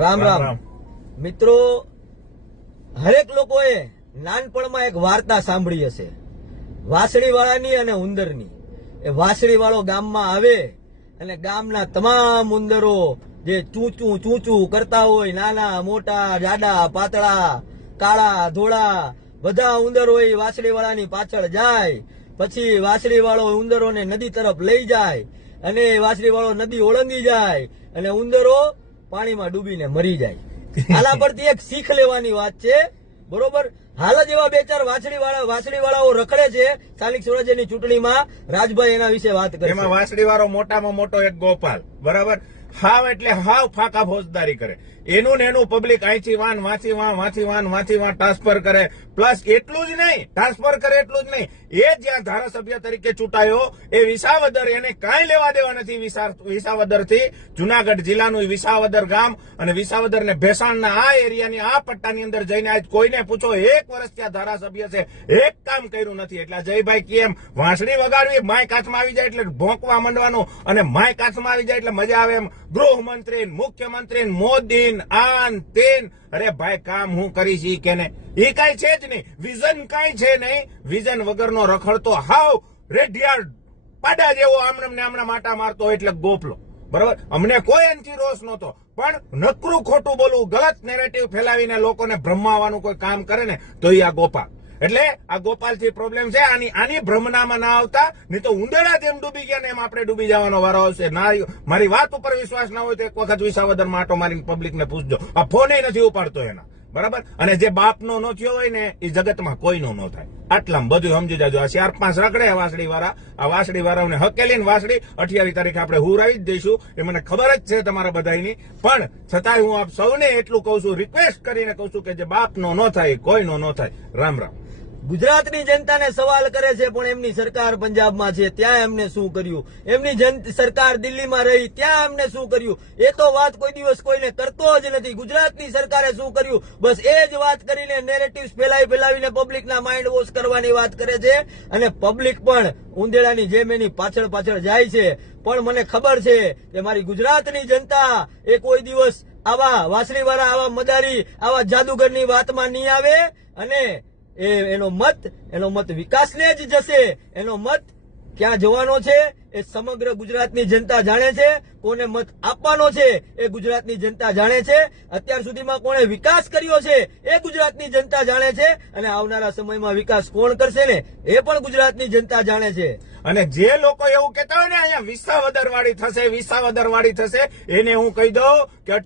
રામ રામ મિત્રો, હરેક લોકોએ નાનપણમાં એક વાર્તા સાંભળી હશે, વાસળી વાળાની અને ઉંદરની. એ વાસળી વાળો ગામમાં આવે અને ગામના તમામ ઉંદરો જે ચૂચું ચૂચું કરતા હોય, નાના મોટા જાડા પાતળા કાળા ધોળા બધા ઉંદરો એ વાસળી વાળાની પાછળ જાય. પછી વાસળી વાળો ઉંદરોને નદી તરફ લઈ જાય અને વાસળી વાળો નદી ઓળંગી જાય અને ઉંદરો પાણીમાં ડૂબીને મરી જાય. આલા પરથી એક શીખ લેવાની વાત છે, બરોબર. હાલ જ એવા બે ચાર વાસળી વાળાઓ રખડે છે સ્થાનિક સ્વરાજ્યની ચૂંટણીમાં. રાજભાઈ એના વિશે વાત કરે. એમાં વાસળી વાળો મોટામાં મોટો એક ગોપાલ, બરાબર. હાવ એટલે હાવ ફાકા ફોજદારી કરે. એનું ને એનું પબ્લિક અહીંથી વાંચી ટ્રાન્સફર કરે. પ્લસ એટલું જ નહીં, ટ્રાન્સફર કરે એટલું જ નહીં, એ જ્યાં ધારાસભ્ય તરીકે ચૂંટાયો એ વિસાવદર, એને કાંઈ લેવા દેવા નથી વિસાવદર થી. જુનાગઢ જિલ્લાનું વિસાવદર ગામ અને વિસાવદર ને ભેસાણના આ એરિયાની આ પટ્ટાની અંદર જઈને આજ કોઈને પૂછો, 1 વર્ષ ત્યાં ધારાસભ્ય છે, એક કામ કર્યું નથી. એટલે જયભાઈ કેમ વાંસળી વગાડવી, માય કાચમાં આવી જાય એટલે ભોંકવા માંડવાનું, અને માય કાચમાં આવી જાય એટલે મજા આવે એમ ગૃહમંત્રી, મુખ્યમંત્રી, મોદી આન તેન. અરે ભાઈ, કામ હું કરીશ ઈ કે ને, એ કઈ છે જ નહીં. વિઝન કઈ છે નહીં. વિઝન વગરનો રખડતો હાવ રેડિયાર પાડા જેવો આમણે માટા મારતો હોય એટલે ગોપલો, બરાબર. અમને કોઈ એનથી રોષ નહોતો, પણ નકરું ખોટું બોલવું, ગલત નેરેટિવ ફેલાવીને લોકોને ભ્રમવાનું કોઈ કામ કરે ને તો એ આ ગોપાલ. એટલે આ ગોપાલથી પ્રોબ્લેમ છે. આની ભ્રમનામાં ના આવતા, નહીં તો ઉંદરડા જેમ ડૂબી ગયા ને એમ આપણે ડૂબી જવાનો વારો આવશે. ના, મારી વાત ઉપર વિશ્વાસ ના હોય તો એક વખત વિસાવદરમાં આટો મારીને પબ્લિકને પૂછજો. આ ફોન નથી ઉપાડતો એના, બરાબર. અને જે બાપનો ન થયો હોય ને એ જગતમાં કોઈનો ન થાય. આટલામાં બધું સમજી જાજો. આ 4-5 રખડે વાસળી વાળા, આ વાસળી વાળાઓને હકેલીને વાસળી 28 તારીખે આપણે હુરાવી જ દઈશું, એ મને ખબર જ છે તમારા બધાની. પણ છતાંય હું આપ સૌને એટલું કહું છું, રિક્વેસ્ટ કરીને કહું છું કે જે બાપનો ન થાય કોઈનો ન થાય. રામ રામ. ગુજરાતની જનતાને સવાલ કરે છે, પણ એમની સરકાર પંજાબમાં છે, ત્યાં એમને શું કર્યું? એમની સરકાર દિલ્હીમાં રહી, ત્યાં એમને શું કર્યું? એ તો વાત કોઈ દિવસ કોઈને કરતો જ નથી. ગુજરાતની સરકારે શું કર્યું, બસ એ જ વાત કરીને નેરેટિવ્સ ફેલાવીને પબ્લિકના માઇન્ડ વોશ કરવાની વાત કરે છે. અને પબ્લિક પણ ઉંદેડાની જેમ એની પાછળ જાય છે. પણ મને ખબર છે કે મારી ગુજરાતની જનતા એ કોઈ દિવસ આવા વાસળીવાળા, આવા મદારી, આવા જાદુગરની વાતમાં નહીં આવે. અને એનો મત વિકાસને જ જશે. એનો મત ક્યાં જવાનો છે એ સમગ્ર ગુજરાતની જનતા જાણે છે. કોને મત આપવાનો છે એ ગુજરાતની જનતા જાણે છે. અત્યાર સુધીમાં કોણે વિકાસ કર્યો છે એ ગુજરાતની જનતા જાણે છે. અને આવનારા સમયમાં વિકાસ કોણ કરશે ને એ પણ ગુજરાતની જનતા જાણે છે. અને જે લોકો એવું કહેતા હોય ને અહીંયા વિસાવદર વાળી થશે, એને હું કહી દઉં કે